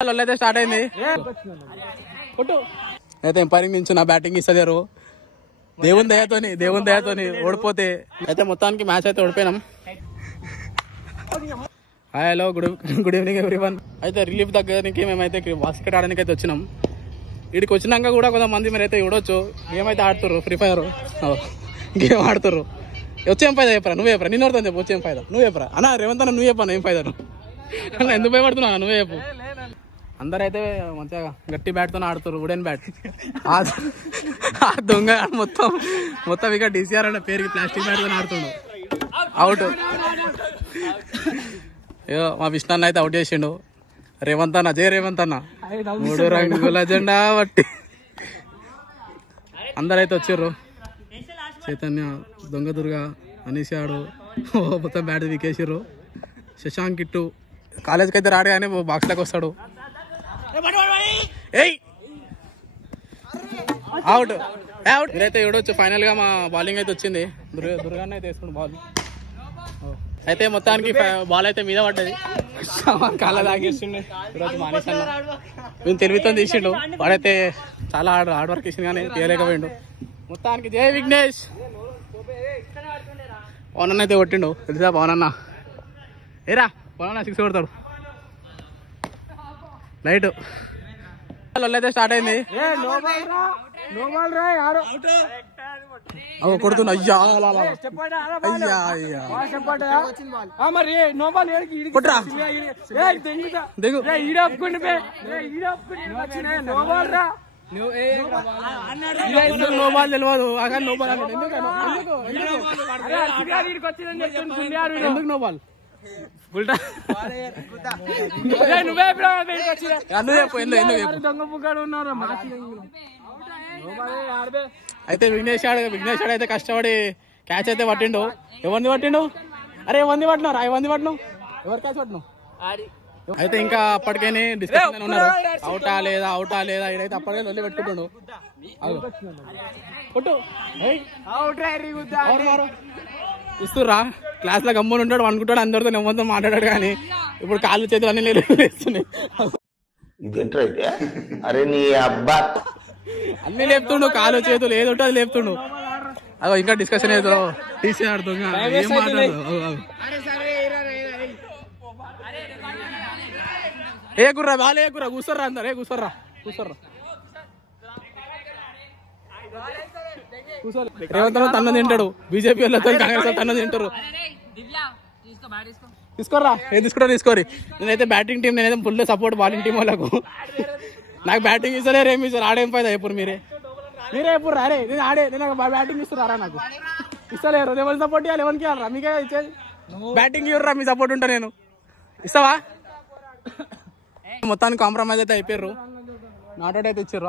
అయితే స్టార్ట్ అయింది అయితే ఎంపైరింగ్ నుంచి నా బ్యాటింగ్ ఇస్తారు దేవుని దయతోని ఓడిపోతే అయితే మొత్తానికి మ్యాచ్ అయితే ఓడిపోయినాం. Hi hello good evening everyone. అయితే రిలీఫ్ దగ్గరికి మేమైతే బాస్కెట్ ఆడడానికి అయితే వచ్చినాం. వీడికి వచ్చినాక కూడా కొంతమంది మీరైతే చూడొచ్చు గేమ్ అయితే ఆడుతుర్రు, ఫ్రీ ఫైర్ గేమ్ ఆడుతుర్రు. వచ్చేం ఫైదా చెప్పరా, నువ్వే చెప్పరా, నిన్న వస్తాను చెప్పు వచ్చేం ఫైదా నువ్వు చెప్పరా అన్న, రేవంత్ అన్న నువ్వు చెప్పాను ఏం ఫైదాను అన్న, ఎందుకు భయపడుతున్నా నువ్వే చెప్పు. అందరైతే మంచిగా గట్టి బ్యాట్తో ఆడుతారు, వుడెన్ బ్యాట్. ఆ దొంగ మొత్తం ఇక డిసిఆర్ అనే పేరుకి ప్లాస్టిక్ బ్యాట్తో ఆడుతుండు. అవుట్. మా విష్ణు అన్న అయితే అవుట్ చేసిండు. రేవంత్ అన్న, జయ రేవంత్ అన్న 3 రంగుల జెండా బట్టి అందరైతే వచ్చిర్రు. చైతన్య, దొంగ దుర్గ, అనీష్ ఆడు మొత్తం బ్యాట్ వికేసిర్రు. శశాంక్ కిట్టు కాలేజ్కి అయితే రాడు కానీ బాక్స్లోకి వస్తాడు. Out out. మీరైతే చూడొచ్చు ఫైనల్ గా మా బౌలింగ్ అయితే వచ్చింది. దుర్గాన్ని అయితే వేసుకుంటు బాల్. అయితే మొత్తానికి బాల్ అయితే మీద పడ్డది, కాళ్ళ తాగేస్తుండే. ఈరోజు మానేసి అన్న మేము తెలివితో తీసిండు, వాడైతే చాలా హార్డ్ వర్క్ ఇచ్చింది కానీ తీయలేకపోయిండు. మొత్తానికి జై విఘ్నేష్. పవన్ అన్న అయితే కొట్టిండు, తెలుసా పవన్ అన్న? ఏరా పవన్ అన్న 6 కొడతాడు. లైట్ అయితే స్టార్ట్ అయింది. కొడుతున్నా అయ్యా నోబాల్ తెలియదు. ఎందుకు నోబాల్ అయితే విఘ్నేష్ అయితే కష్టపడి క్యాచ్ అయితే పట్టిండు. ఎవరిని పట్టిండు? అరే ఎవరిని పట్టినారు? ఎవరు క్యాచ్ పట్టినావు? అయితే ఇంకా అప్పటికే డిస్కషన్ ఉన్నారు, అవుటా లేదా ఇడైతే అప్పటికే లొల్లి పెట్టుకుంటుండు. ఇస్తుర్రా క్లాస్ లో గమ్మున ఉంటాడు, అనుకుంటాడు, అందరితో నెమ్మదితో మాట్లాడాడు. కానీ ఇప్పుడు కాళ్ళు చేతులు అన్ని లేస్తున్నాయి. అరే నీ అబ్బా అన్ని లేపుతుండు, కాలు చేతులు ఏది ఉంటే అది లేపుతుండు. అదో ఇంకా డిస్కషన్ ఏదో తీసేడుతు ఏం మాట్లాడు. ఏ కుర్రా బాలే కుర్రా, కూర్చోర్రా అందరు, కూర్చోర్రా. రేవంత్ తన తింటాడు, బీజేపీ వాళ్ళతో కాంగ్రెస్ తన తింటారు. తీసుకోరా, తీసుకోరి. నేనైతే బ్యాటింగ్ టీం, నేనైతే ఫుల్ సపోర్ట్ బాలింగ్ టీం వాళ్ళకు. నాకు బ్యాటింగ్ ఇస్తలేరు, ఏమి ఇస్తారు? ఆడేం ఫైదా ఎప్పుడు మీరే ఎప్పుడు రారే. నేను బ్యాటింగ్ ఇస్తారా? నాకు ఇస్తలేరు. ఎవరు సపోర్ట్ చేయాలి? ఎవరికి ఇవ్వాలరా? మీకే ఇచ్చేది. బ్యాటింగ్ ఇవ్వరా, మీ సపోర్ట్ ఉంటా నేను. ఇస్తావా? మొత్తానికి కాంప్రమైజ్ అయితే అయిపోయారు. నాట్ అవుట్ అయితే ఇచ్చారు.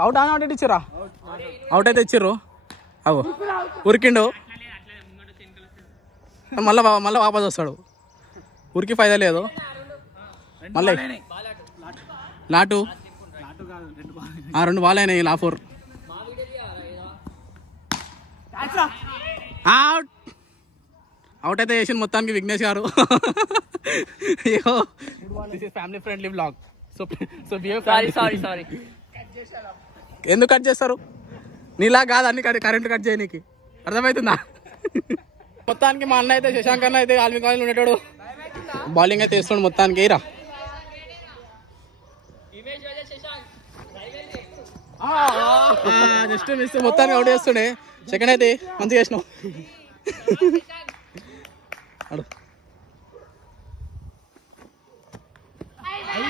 అవుట్ అయితే ఇచ్చారు. అవు ఉరికిండు, మళ్ళా వాపస్ వస్తాడు. ఉరికి ఫైదా లేదు. మళ్ళీ లాటు 2 బాల్ అయినాయి. లాఫోర్ అవుట్ అయితే వేసింది మొత్తానికి విఘ్నేష్ గారు. Family friendly blog. ఎందుకు కట్ చేస్తారు? నీలా కాదు అన్ని కరెంట్ కట్ చేయనీకి, అర్థమవుతుందా? మొత్తానికి మా అన్న అయితే శశాంక్ అన్న అయితే ఆల్మీ కాలేజ్ ఉండేటాడు, బౌలింగ్ అయితే వేస్తుండు. మొత్తానికి రా జస్ట్ మిస్, మొత్తానికి అవుట్ చేస్తుండే. సెకండ్ అయితే మంచిగా వేసినావు.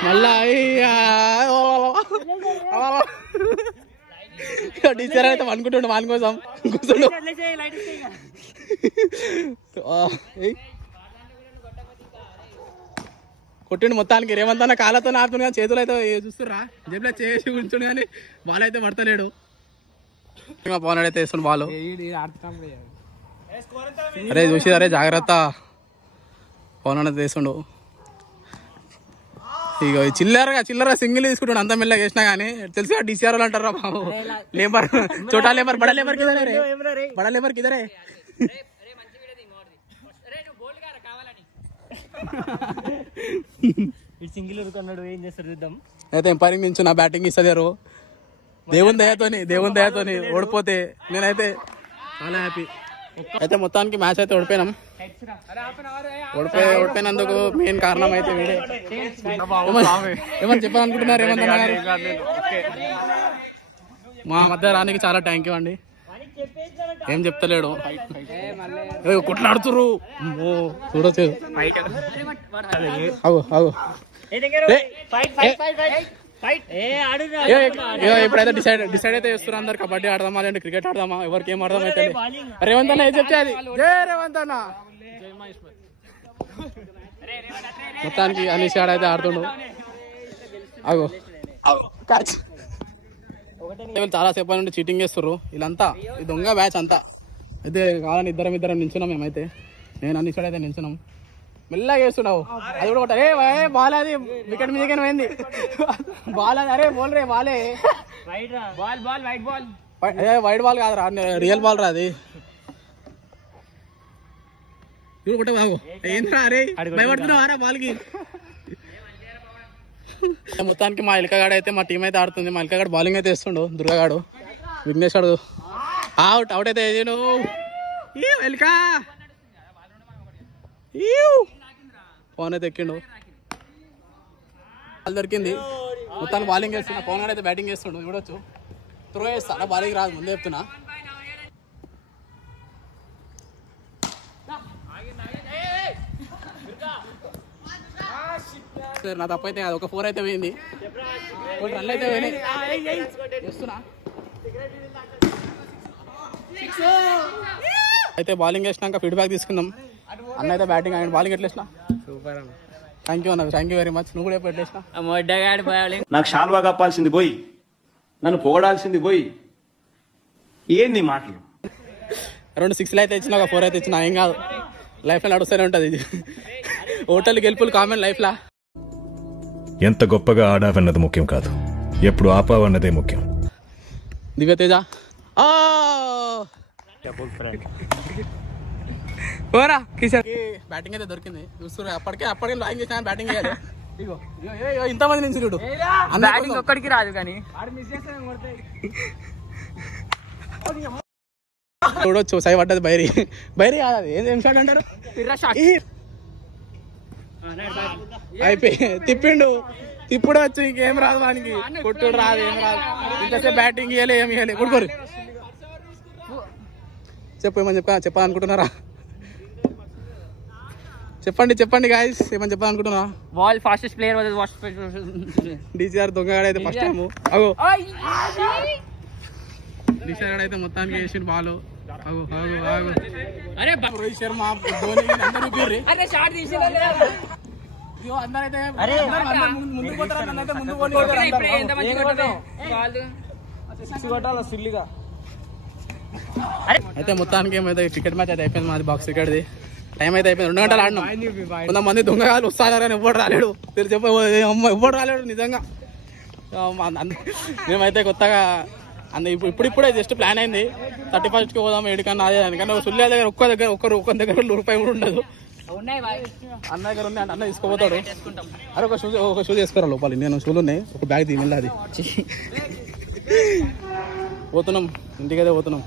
మళ్ళా టీచర్ అయితే అనుకుంటుండే వాని కోసం కూర్చుండు. కొట్టిండు మొత్తానికి. రేవంత్ అన్న కాళ్ళతో ఆడుతుంది కానీ చేతులు అయితే చూస్తుర్రా, జేబులో చేసి ఉంచుండు కానీ బాల్ అయితే పడతలేడు. పవన్ అయితే వేస్తుండు బాల్. అరే చూసి అరే జాగ్రత్త, పవన్ అయితే వేస్తుండు. ఇక చిల్లరగా సింగిల్ తీసుకుంటాడు, అంత మెల్లగా వేసినా కానీ. తెలుసు డిసిఆర్ వాళ్ళు అంటారా బాబు, లేబర్ చోటా లేబర్ బడా లేబర్ కిదరే. సింగిల్ ఉరుకున్నాడు, ఏం చేస్తారు చూద్దాం. అయితే ఎంపైరింగ్ నుంచి నా బ్యాటింగ్ ఇస్తారు దేవుని దయతోని ఓడిపోతే నేనైతే చాలా హ్యాపీ. అయితే మొత్తానికి మ్యాచ్ అయితే ఓడిపోయినాం. ఓడిపోయినందుకు మెయిన్ కారణం అయితే వీడే. ఏమని చెప్పాలనుకుంటున్నారు? మా మధ్య రానికి చాలా థ్యాంక్ యూ అండి. ఏం చెప్తలేడు, కొట్లాడుతురు చూడొచ్చు. ఇప్పుడైతే డిసైడ్ అయితే చేస్తున్నారు అందరు. కబడ్డీ ఆడదామా లేదంటే క్రికెట్ ఆడదామా, ఎవరికి ఏం ఆడదాం అయితే. రేవంత్ అన్న ఏం చెప్తే అది. జై రేవంత్ అన్న. మొత్తానికి అనీష్ ఆడ అయితే ఆడుతుండు. చాలా సేపు నుండి చీటింగ్ చేస్తుర్రు వీళ్ళంతా. ఈ దొంగ బ్యాచ్ అంతా అయితే కావాలని ఇద్దరం నించున్నాం. మేమైతే నేను అనీష్ అయితే నించున్నాం. మెల్లగా వేస్తున్నావు అది కూడా. ఏ బాల్ అది వికెట్ మీదకే పోయింది. బాల్ అది. అరే బోల్ రే బాలే. వైట్ బాల్ కాదురా, రియల్ బాల్ రా అది. కొట్ట బాబు ఏంద్రా. అరే భయపడుతున్నావారా బాల్కి? మొత్తానికి మా ఇలకగాడు అయితే మా టీం అయితే ఆడుతుంది. మా ఇలకగాడు బౌలింగ్ అయితే వేస్తుండు. దుర్గాగాడు విఘ్నేష్ గాడు అవుట్ అయితే ఎల్కా పవన్ అయితే ఎక్కిండు. బాల్ దొరికింది. మొత్తానికి బౌలింగ్ వేస్తున్నా. పవన్ గారు అయితే బ్యాటింగ్ చేస్తుండు. చూడొచ్చు. త్రో వేస్తా, బౌలింగ్ రాదు ముందే చెప్తున్నా. సార్ నా తప్పు అయితే ఒక 4 అయితే పోయింది. 1 రన్లు అయితే పోయినాయి. చేస్తున్నా అయితే బౌలింగ్ వేసినాక ఫీడ్బ్యాక్ తీసుకుందాం. అన్న అయితే బ్యాటింగ్ ఆయన బౌలింగ్ ఎట్లా వేసినా? సూపర్ అన్న. థ్యాంక్ యూ అన్న, థ్యాంక్ యూ వెరీ మచ్. నువ్వు కూడా ఎప్పుడు ఎట్లా వేసినా? నాకు షాల్వా కప్పాల్సింది పోయి, నన్ను పొగడాల్సింది పోయి, ఏంది మాటలు? 2 6లు అయితే ఇచ్చినా, ఒక 4 అయితే ఇచ్చినా. ఏం కాదు, లైఫ్లో నడుస్తూనే ఉంటుంది. హోటల్ గెలుపులు కామన్ లైఫ్లా. ఎంత గొప్పగా ఆడావన్నది ముఖ్యం కాదు, ఎప్పుడు ఆపావన్నదే ముఖ్యం. దివ్యతేజ పోరా కిషోర్. బ్యాటింగ్ అయితే దొరికింది. చూస్తున్నారు అప్పటికే లాగింగ్ చేసిన బ్యాటింగ్ చేయాలి. ఇంతమంది నుంచి చూడు, బ్యాటింగ్ ఒక్కడికి రాదు కానీ చూడొచ్చు. సై పడ్డది బైరి కాదు అది. ఏం షాట్ అంటారు? అయిపోయి తిప్పుడు వచ్చు. ఇంకేం రాదు వానికి, కొట్టుడు రాదు, ఏం రాదు. ఇంతసేపు బ్యాటింగ్ ఇవ్వలే, ఏమి ఇవ్వలే. కొడుకోరు చెప్పు, ఏమని చెప్పాలనుకుంటున్నారా? చెప్పండి గాయస్, ఏమని చెప్పాలనుకుంటున్నారా? బాల్ ఫాస్టెస్ట్ ప్లేయర్ డీసీఆర్ దొంగగాడు అయితే ఫస్ట్ టైం. అగో డీసీఆర్ అయితే మొత్తానికి వేసిన బాల్. రోహిత్ శర్మ, ధోని అందరూ చూపిర్రి. అయితే మొత్తానికి ఏమైతే క్రికెట్ మ్యాచ్ అయితే అయిపోయింది. మాది బాక్స్ క్రికెట్ది. టైం అయితే అయిపోయింది. 2 గంటలు ఆడినాం. కొంతమంది దొంగగాలు వస్తారు కానీ ఎవ్వడు రాలేడు. ఎవ్వడు రాలేడు నిజంగా. మేమైతే కొత్తగా ఇప్పుడే జస్ట్ ప్లాన్ అయింది 31st పోదాం ఏడికన్నా. అదే దానికన్నా సుల్లియా దగ్గర ఒక్క దగ్గర రూపాయి కూడా ఉండదు. అన్న దగ్గర ఉంది అంటే అన్న తీసుకోపోతాడు. అరే ఒక షూ చేసుకోరా లోపలి. నేను షూలు ఉన్నాయి, ఒక బ్యాగ్ తీయాలి. అది పోతున్నాం, ఇంటికైతే పోతున్నాం.